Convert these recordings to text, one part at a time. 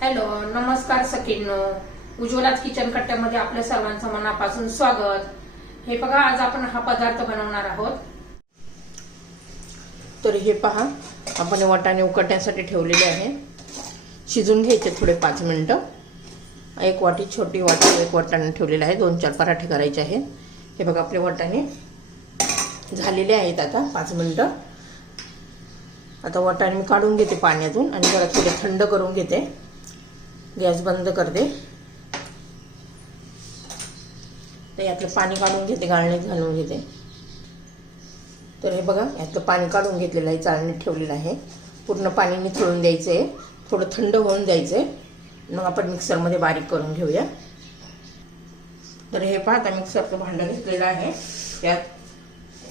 Hello, नमस्कार सखींनो. उज्ज्वलाच kitchen कट्ट्यामध्ये आपल्या सर्वांचं मनापासून स्वागत. हे बघा, आज आपण हा पदार्थ बनवणार आहोत. तर हे पहा, आपण वाटाणे उकडण्यासाठी ठेवलेले आहे. शिजून घ्यायचे थोडे 5 मिनिटं. एक वाटी छोटी वाटी एक वाटाणे ठेवलेले आहे. 2-4 पराठे करायचे आहेत. हे बघा, आपले वाटाणे झालेले आहेत आता 5 मिनिटं. आता वाटाणे मी काढून घेते पाण्यातून आणि जरा थोडे थंड करून घेते. गॅस बंद करते. तर यातलं पाणी काढून घेते, गाळणीत घालून घेते. तर हे बघा, यातलं पाणी काढून घेतलेलं आहे, चाळणीत ठेवलेलं आहे. पूर्ण पाणी निथळून द्यायचं आहे, थोडं थंड होऊन द्यायचं आहे. मग आपण मिक्सरमध्ये बारीक करून घेऊया. तर हे पहा, आता मिक्सरचं भांडं घेतलेलं आहे. त्यात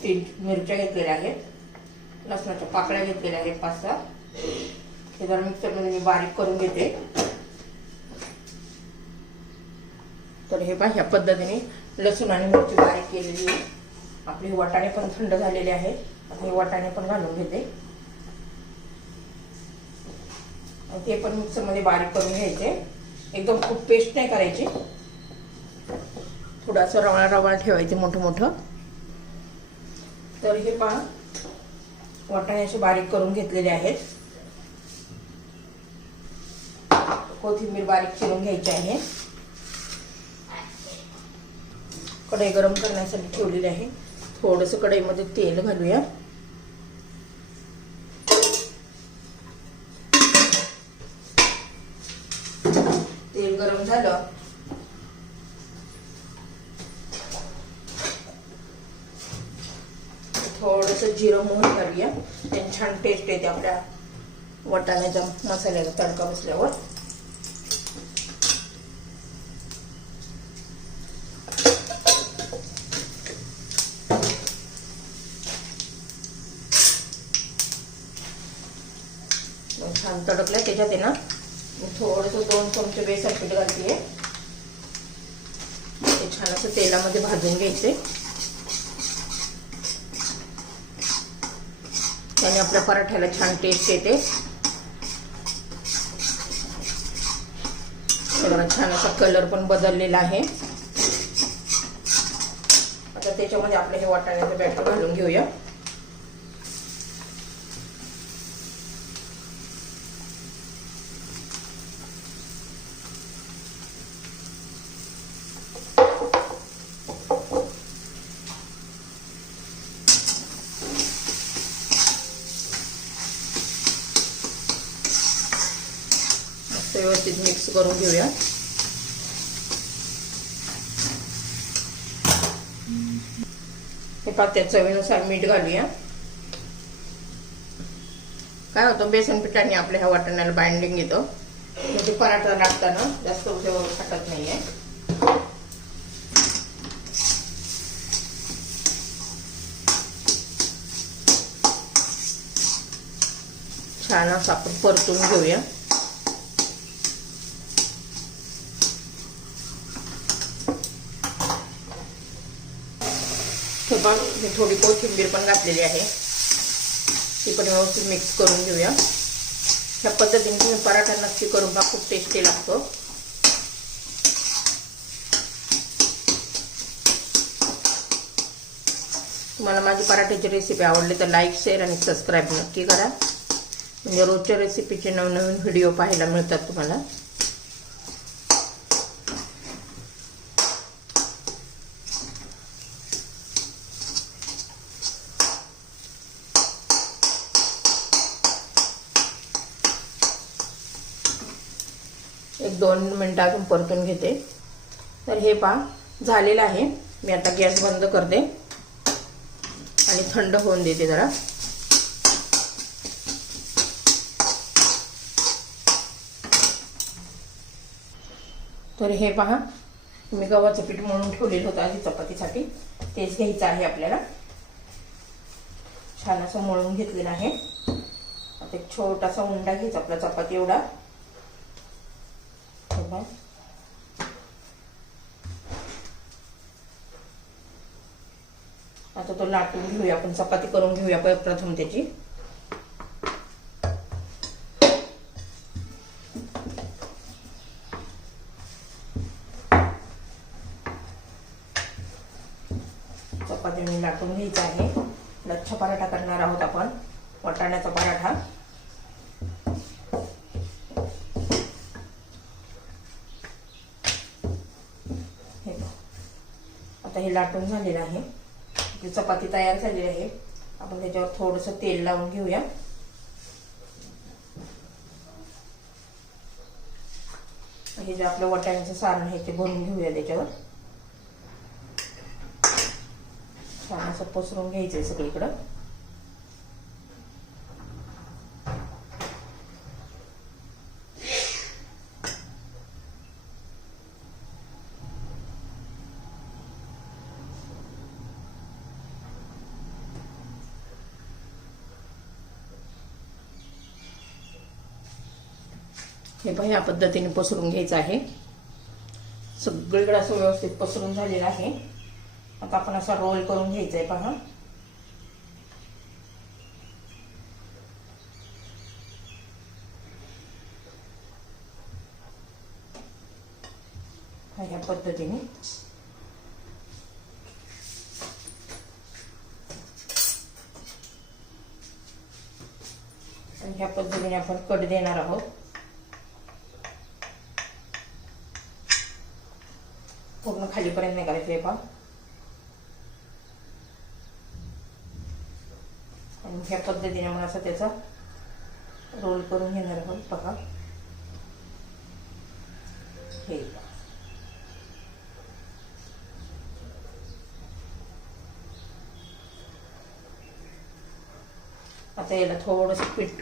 3 मिरच्या घेतलेल्या आहेत, लसणाच्या पाकळ्या घेतलेल्या आहेत 5-6. हे जरा मिक्सरमध्ये मी बारीक करून घेते. तर हे पहा, ह्या पद्धतीने लसूण आणि मिरची बारीक केलेली आहे. आपले वाटाणे पण थंड झालेले आहेत. आता हे वाटाणे पण घालून घेते. ते पण मिक्सरमध्ये बारीक करून घ्यायचे. एकदम खूप पेस्ट नाही करायची, थोडासा रवाळा ठेवायचे मोठं मोठं. तर हे पहा, वाटाणे असे बारीक करून घेतलेले आहेत. कोथिंबीर बारीक चिरून घ्यायची आहे. कढई गरम करण्यासाठी ठेवलेली आहे. थोडंसं कढईमध्ये तेल घालूया. तेल गरम झालं थोडंसं जिरं मोहरी घालूया. त्याने छान टेस्ट येते आपल्या वाटाण्याच्या मसाल्याला तडका बसल्यावर. छान तडकलं. त्याच्यात आहे ना, थोडंसं 2 चमचे बेसन पीठ घालते. ते छान असं तेलामध्ये भाजून घ्यायचे. त्याने आपल्या पराठ्याला छान टेस्ट येते. छान असा कलर पण बदललेला आहे. आता त्याच्यामध्ये आपलं हे वाटाण्याचं बॅटर घालून घेऊया. व्यवस्थित मिक्स करून घेऊया. हे पात्यात चवीनुसार मीठ घालूया. काय होतं, बेसन पिठाने आपल्या ह्या वाटाण्याला बाइंडिंग येतं, म्हणजे पराठा लागताना जास्त उद्या फाटत नाहीये. छान असं आपण परतून घेऊया. मी थोडी कोथिंबीर पण घातलेली आहे. ती पण व्यवस्थित मिक्स करून घेऊया. ह्या पद्धतीने तुम्ही पराठा नक्की करून पहा, खूप टेस्टी लागतो. तुम्हाला माझी पराठ्याची रेसिपी आवडली तर लाईक, शेअर आणि सबस्क्राईब नक्की करा, म्हणजे रोजच्या रेसिपीचे नवनवीन व्हिडिओ पाहायला मिळतात तुम्हाला. एक 2 मिनिटं अजून परतून घेते. तर हे पहा, झालेलं आहे. मी आता गॅस बंद करते आणि थंड होऊन देते जरा. तर हे पहा, मी गव्हाचं पीठ मळून ठेवलेलं होतं आधी चपातीसाठी, तेच घ्यायचं आहे आपल्याला. छान असं मळून घेतलेलं आहे. आता एक छोटासा उंडा घ्यायचा आपला चपाती एवढा. आता तो लाटून घेऊया, आपण चपाती करून घेऊया प्रथम त्याची. पद्धतीने लाटून घ्यायचं आहे. लच्छा पराठा करणार आहोत आपण, वाटाण्याचा पराठा. आता हे लाटून झालेलं आहे. आपली चपाती तयार झालेली आहे. आपण त्याच्यावर थोडंसं तेल लावून घेऊया. हे जे आपलं वाटाण्याचं सारण आहे ते भरून घेऊया त्याच्यावर. छान असं पसरून घ्यायचंय सगळीकडं. हे पहा, या पद्धतीने पसरून घ्यायचं आहे. सगळीकडे असं व्यवस्थित पसरून झालेलं आहे. आता आपण असा रोल करून घ्यायचा आहे. पहा, ह्या पद्धतीने ह्या पद्धतीने आपण कट देणार आहोत. पूर्ण खालीपर्यंत नाही करायचं आहे. पहा, आणि ह्या पद्धतीने मला असं त्याचा रोल करून घेणार आहोत. बघा, हे आता याला थोडंसं पीठ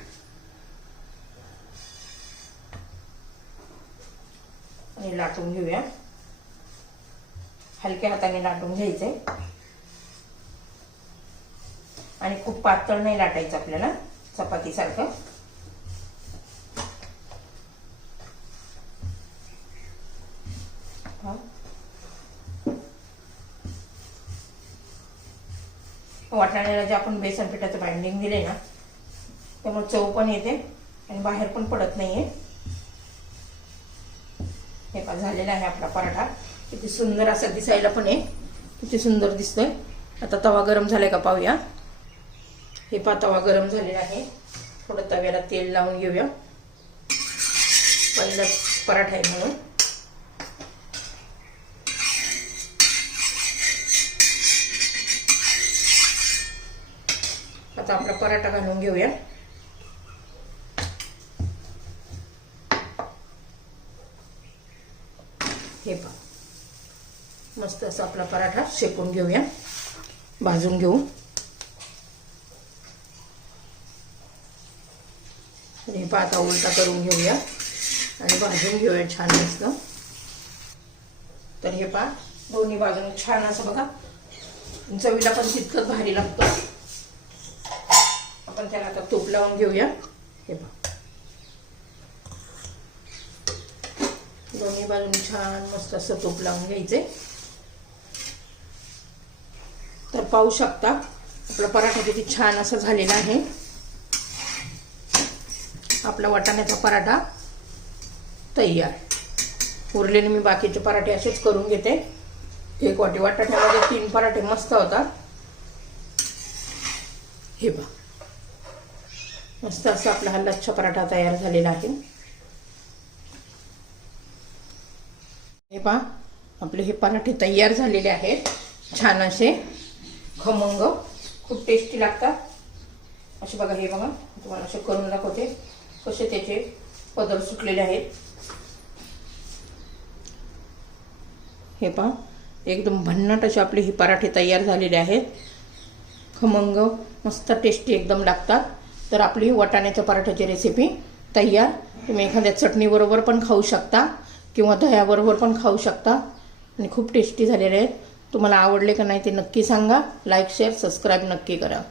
आणि लाटून घेऊया. हलक्या हाताने लाटून घ्यायचंय आणि खूप पातळ नाही लाटायचं आपल्याला, चपाती सारखं. वाटाण्याला जे आपण बेसन पिठाचं बाइंडिंग दिले ना, त्यामुळे चव पण येते आणि बाहेर पण पडत नाहीये. हे का झालेला आहे आपला पराठा. किती सुंदर असा दिसायला पण आहे, किती सुंदर दिसतोय. आता तवा गरम झालाय का पाहूया. हे पहा, तवा गरम झालेला आहे. थोडं तव्याला तेल लावून घेऊया. पहिला पराठा आहे म्हणून. आता आपला पराठा घालून घेऊया. हे पहा, मस्त असा आपला पराठा शेकून घेऊया, भाजून घेऊ. हे पहा, आता उलटा करून घेऊया आणि भाजून घेऊया छान मस्त. तर हे पहा, दोन्ही बाजूने छान असं बघा, चवीला पण तितकंच भारी लागतं. आपण त्याला आता तूप लावून घेऊया. हे पहा, दोन्ही बाजूने छान मस्त असं तूप लावून घ्यायचे. तर पाहू शकता आपला पराठा किती छान असा झालेला आहे. आपला वाटाण्याचा पराठा तयार. उरलेले मी बाकीचे पराठे असेच करून घेते. एक वाटी वाटाण्यामध्ये 3 पराठे मस्त होतात. हे पहा, मस्त असा आपला हा लच्छा पराठा तयार झालेला आहे. हे पहा, आपले हे पराठे तयार झालेले आहेत. छान असे खमंग, खूप टेस्टी लागतात. असे बघा, हे बघा, तुम्हाला असे करून दाखवते कसे त्याचे पदर सुटलेले आहेत. हे पहा, एकदम भन्नाट असे आपले हे पराठे तयार झालेले आहेत. खमंग, मस्त टेस्टी एकदम लागतात. तर आपली वाटाण्याच्या पराठ्याची रेसिपी तयार. तुम्ही एखाद्या चटणीबरोबर पण खाऊ शकता किंवा दह्याबरोबर पण खाऊ शकता आणि खूप टेस्टी झालेले आहेत. तुम्हाला आवडले का नाही ते नक्की सांगा. लाईक, शेअर, सबस्क्राईब नक्की करा.